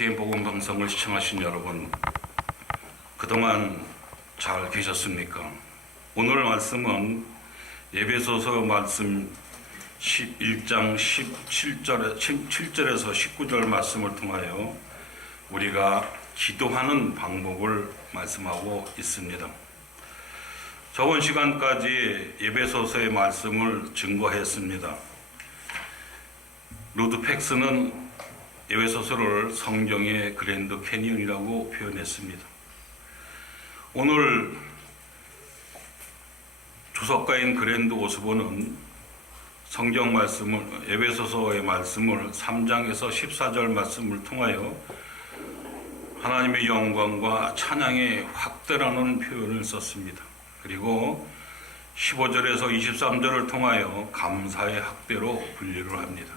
YTN 복음 방송을 시청하신 여러분, 그동안 잘 계셨습니까? 오늘 말씀은 에베소서 말씀 1장 7절에서 19절 말씀을 통하여 우리가 기도하는 방법을 말씀하고 있습니다. 저번 시간까지 에베소서의 말씀을 증거했습니다. 루드 팩스는 에베소서를 성경의 그랜드 캐니언이라고 표현했습니다. 오늘 주석가인 그랜드 오스본은 성경 말씀을, 에베소서의 말씀을 3장에서 14절 말씀을 통하여 하나님의 영광과 찬양의 확대라는 표현을 썼습니다. 그리고 15절에서 23절을 통하여 감사의 확대로 분류를 합니다.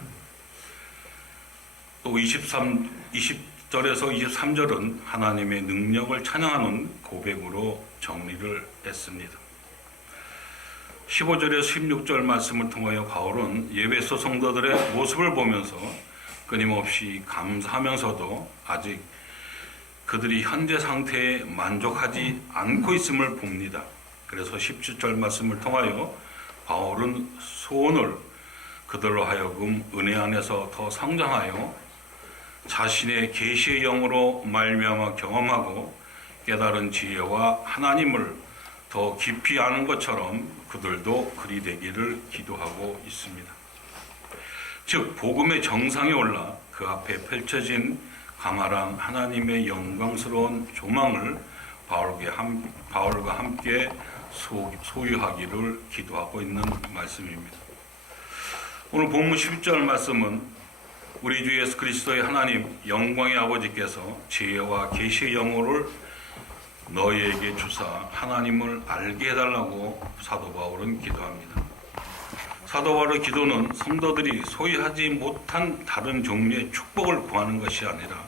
또 20절에서 23절은 하나님의 능력을 찬양하는 고백으로 정리를 했습니다. 15절에서 16절 말씀을 통하여 바울은 에베소 성도들의 모습을 보면서 끊임없이 감사하면서도 아직 그들이 현재 상태에 만족하지 않고 있음을 봅니다. 그래서 17절 말씀을 통하여 바울은 소원을 그들로 하여금 은혜 안에서 더 성장하여 자신의 계시의 영으로 말미암아 경험하고 깨달은 지혜와 하나님을 더 깊이 아는 것처럼 그들도 그리 되기를 기도하고 있습니다. 즉 복음의 정상에 올라 그 앞에 펼쳐진 강활한 하나님의 영광스러운 조망을 바울과 함께 소유하기를 기도하고 있는 말씀입니다. 오늘 본문 11절 말씀은 우리 주 예수 그리스도의 하나님 영광의 아버지께서 지혜와 계시의 영혼을 너희에게 주사 하나님을 알게 해달라고 사도 바울은 기도합니다. 사도 바울의 기도는 성도들이 소유하지 못한 다른 종류의 축복을 구하는 것이 아니라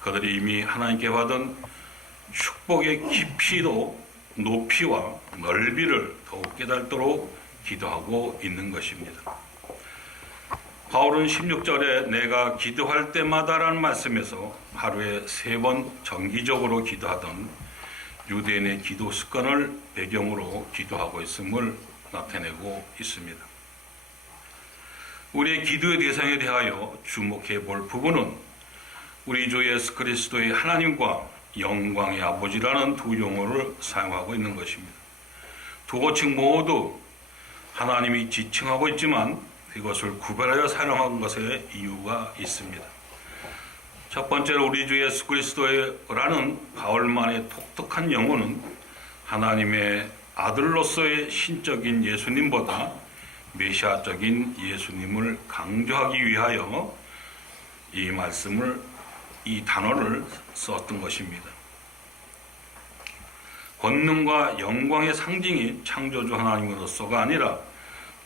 그들이 이미 하나님께 받은 축복의 깊이도 높이와 넓이를 더욱 깨닫도록 기도하고 있는 것입니다. 바울은 16절에 내가 기도할 때마다라는 말씀에서 하루에 3번 정기적으로 기도하던 유대인의 기도 습관을 배경으로 기도하고 있음을 나타내고 있습니다. 우리의 기도의 대상에 대하여 주목해 볼 부분은 우리 주 예수 그리스도의 하나님과 영광의 아버지라는 두 용어를 사용하고 있는 것입니다. 두 호칭 모두 하나님이 지칭하고 있지만 이것을 구별하여 사용한 것에 이유가 있습니다. 첫 번째로 우리 주 예수 그리스도라는 바울만의 독특한 영어는 하나님의 아들로서의 신적인 예수님보다 메시아적인 예수님을 강조하기 위하여 이 단어를 썼던 것입니다. 권능과 영광의 상징이 창조주 하나님으로서가 아니라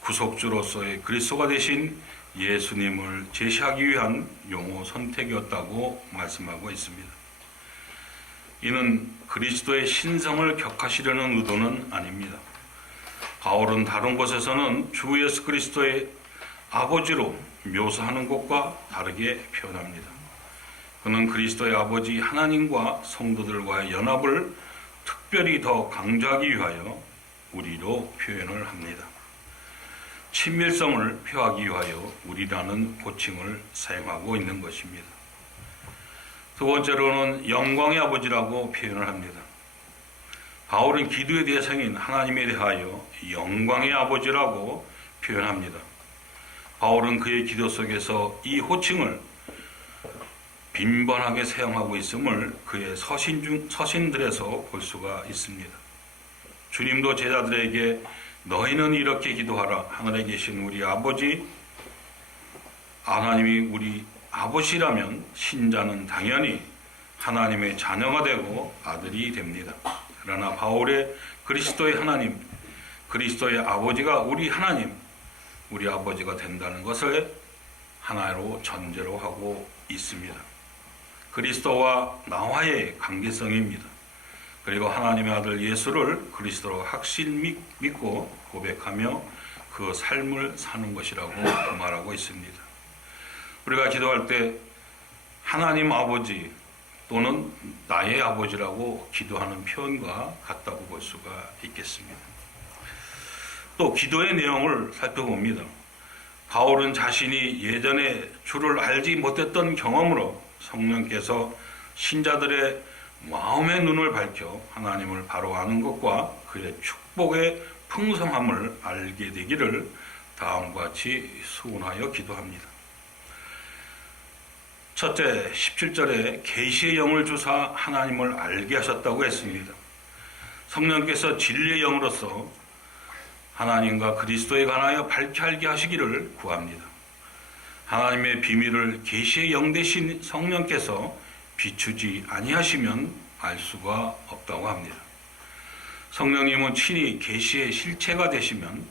구속주로서의 그리스도가 되신 예수님을 제시하기 위한 용어 선택이었다고 말씀하고 있습니다. 이는 그리스도의 신성을 격하시려는 의도는 아닙니다. 바울은 다른 곳에서는 주 예수 그리스도의 아버지로 묘사하는 것과 다르게 표현합니다. 그는 그리스도의 아버지 하나님과 성도들과의 연합을 특별히 더 강조하기 위하여 우리로 표현을 합니다. 친밀성을 표하기 위하여 우리라는 호칭을 사용하고 있는 것입니다. 두 번째로는 영광의 아버지라고 표현을 합니다. 바울은 기도의 대상인 하나님에 대하여 영광의 아버지라고 표현합니다. 바울은 그의 기도 속에서 이 호칭을 빈번하게 사용하고 있음을 그의 서신들에서 볼 수가 있습니다. 주님도 제자들에게 너희는 이렇게 기도하라. 하늘에 계신 우리 아버지, 하나님이 우리 아버지라면 신자는 당연히 하나님의 자녀가 되고 아들이 됩니다. 그러나 바울의 그리스도의 하나님, 그리스도의 아버지가 우리 하나님, 우리 아버지가 된다는 것을 하나로 전제로 하고 있습니다. 그리스도와 나와의 관계성입니다. 그리고 하나님의 아들 예수를 그리스도로 확실히 믿고 고백하며 그 삶을 사는 것이라고 말하고 있습니다. 우리가 기도할 때 하나님 아버지 또는 나의 아버지라고 기도하는 표현과 같다고 볼 수가 있겠습니다. 또 기도의 내용을 살펴봅니다. 바울은 자신이 예전에 주를 알지 못했던 경험으로 성령께서 신자들의 마음의 눈을 밝혀 하나님을 바로 아는 것과 그의 축복의 풍성함을 알게 되기를 다음과 같이 소원하여 기도합니다. 첫째, 17절에 계시의 영을 주사 하나님을 알게 하셨다고 했습니다. 성령께서 진리의 영으로서 하나님과 그리스도에 관하여 밝히 알게 하시기를 구합니다. 하나님의 비밀을 계시의 영 되신 성령께서 비추지 아니하시면 알 수가 없다고 합니다. 성령님은 친히 계시의 실체가 되시면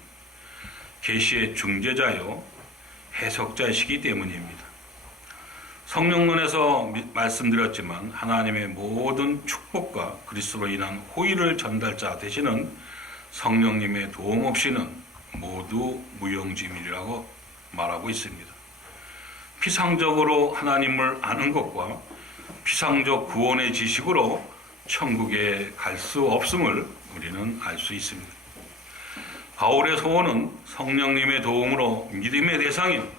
계시의 중재자요 해석자이시기 때문입니다. 성령론에서 말씀드렸지만 하나님의 모든 축복과 그리스도로 인한 호의를 전달자 되시는 성령님의 도움 없이는 모두 무용지물이라고 말하고 있습니다. 피상적으로 하나님을 아는 것과 피상적 구원의 지식으로 천국에 갈 수 없음을 우리는 알 수 있습니다. 바울의 소원은 성령님의 도움으로 믿음의 대상인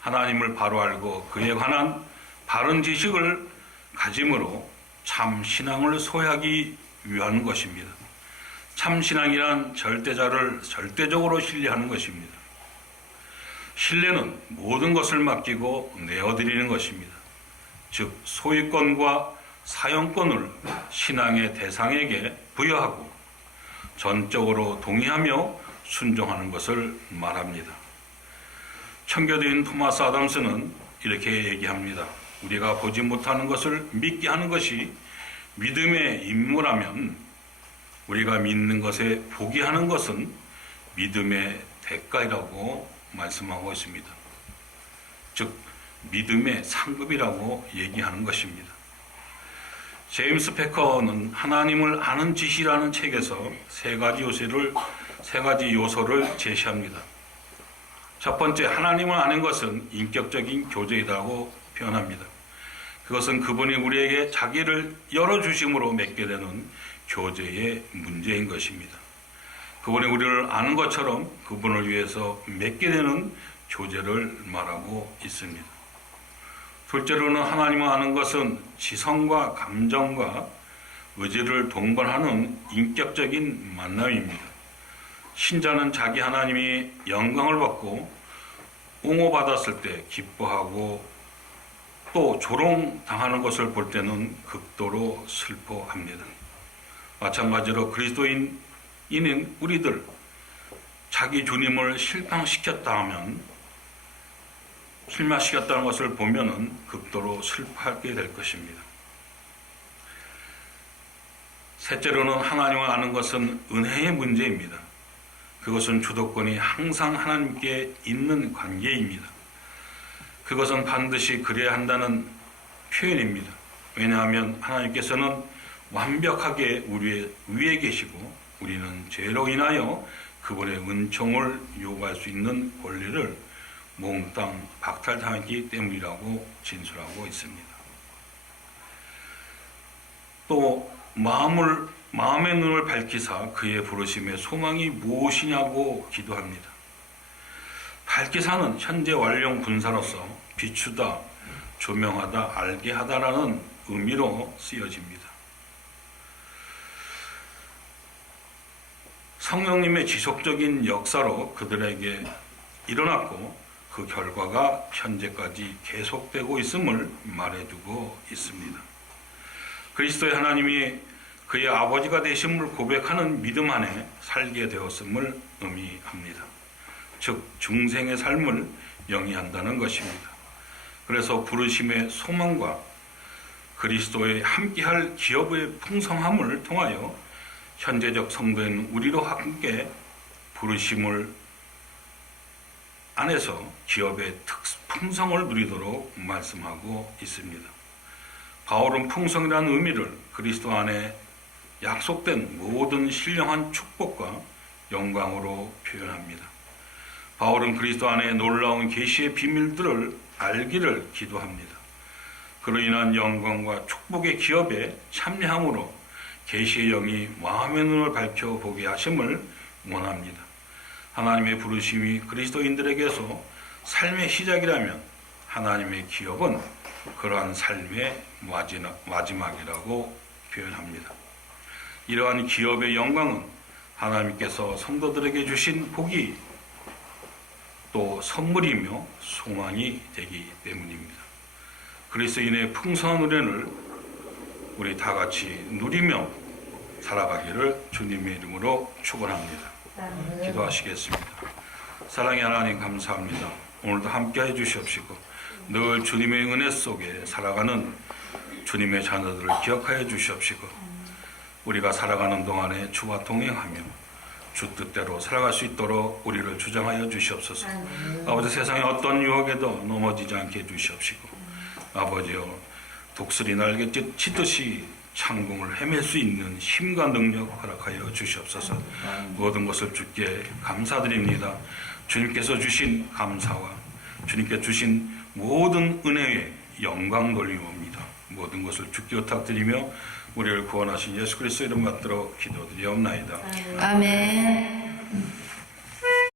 하나님을 바로 알고 그에 관한 바른 지식을 가짐으로 참 신앙을 소유하기 위한 것입니다. 참 신앙이란 절대자를 절대적으로 신뢰하는 것입니다. 신뢰는 모든 것을 맡기고 내어드리는 것입니다. 즉 소유권과 사용권을 신앙의 대상에게 부여하고 전적으로 동의하며 순종하는 것을 말합니다. 청교도인 토마스 아담스는 이렇게 얘기합니다. 우리가 보지 못하는 것을 믿게 하는 것이 믿음의 임무라면 우리가 믿는 것에 포기하는 것은 믿음의 대가이라고 말씀하고 있습니다. 즉 믿음의 상급이라고 얘기하는 것입니다. 제임스 패커는 하나님을 아는 지시라는 책에서 세 가지 요소를 제시합니다. 첫 번째, 하나님을 아는 것은 인격적인 교제이라고 표현합니다. 그것은 그분이 우리에게 자기를 열어주심으로 맺게 되는 교제의 문제인 것입니다. 그분이 우리를 아는 것처럼 그분을 위해서 맺게 되는 교제를 말하고 있습니다. 둘째로는 하나님을 아는 것은 지성과 감정과 의지를 동반하는 인격적인 만남입니다. 신자는 자기 하나님이 영광을 받고 옹호받았을 때 기뻐하고 또 조롱당하는 것을 볼 때는 극도로 슬퍼합니다. 마찬가지로 그리스도인인 우리들 자기 주님을 실망시켰다는 것을 보면은 극도로 슬퍼하게 될 것입니다. 셋째로는 하나님을 아는 것은 은혜의 문제입니다. 그것은 주도권이 항상 하나님께 있는 관계입니다. 그것은 반드시 그래야 한다는 표현입니다. 왜냐하면 하나님께서는 완벽하게 우리 위에 계시고 우리는 죄로 인하여 그분의 은총을 요구할 수 있는 권리를 몽땅 박탈당했기 때문이라고 진술하고 있습니다. 또 마음의 눈을 밝히사 그의 부르심의 소망이 무엇이냐고 기도합니다. 밝히사는 현재 완료 분사로서 비추다, 조명하다, 알게 하다라는 의미로 쓰여집니다. 성령님의 지속적인 역사로 그들에게 일어났고 그 결과가 현재까지 계속되고 있음을 말해두고 있습니다. 그리스도의 하나님이 그의 아버지가 되심을 고백하는 믿음 안에 살게 되었음을 의미합니다. 즉 중생의 삶을 영위한다는 것입니다. 그래서 부르심의 소망과 그리스도의 함께할 기업의 풍성함을 통하여 현재적 성도인 우리로 함께 부르심을 안에서 기업의 풍성을 누리도록 말씀하고 있습니다. 바울은 풍성이라는 의미를 그리스도 안에 약속된 모든 신령한 축복과 영광으로 표현합니다. 바울은 그리스도 안에 놀라운 계시의 비밀들을 알기를 기도합니다. 그로 인한 영광과 축복의 기업에 참여함으로 계시의 영이 마음의 눈을 밝혀보게 하심을 원합니다. 하나님의 부르심이 그리스도인들에게서 삶의 시작이라면 하나님의 기업은 그러한 삶의 마지막이라고 표현합니다. 이러한 기업의 영광은 하나님께서 성도들에게 주신 복이 또 선물이며 소망이 되기 때문입니다. 그리스도인의 풍성한 은혜를 우리 다 같이 누리며 살아가기를 주님의 이름으로 축원합니다. 기도하시겠습니다. 사랑의 하나님 감사합니다. 오늘도 함께해 주시옵시고 늘 주님의 은혜 속에 살아가는 주님의 자녀들을 기억하여 주시옵시고 우리가 살아가는 동안에 주와 동행하며 주 뜻대로 살아갈 수 있도록 우리를 주장하여 주시옵소서. 아버지, 세상의 어떤 유혹에도 넘어지지 않게 해주시옵시고 아버지여, 독수리 날개 치듯이 창궁을 헤맬 수 있는 힘과 능력 허락하여 주시옵소서. 모든 것을 주께 감사드립니다. 주님께서 주신 감사와 주님께 주신 모든 은혜에 영광 돌리옵니다. 모든 것을 주께 부탁드리며 우리를 구원하신 예수 그리스도 이름 받들어 기도드리옵나이다. 아멘.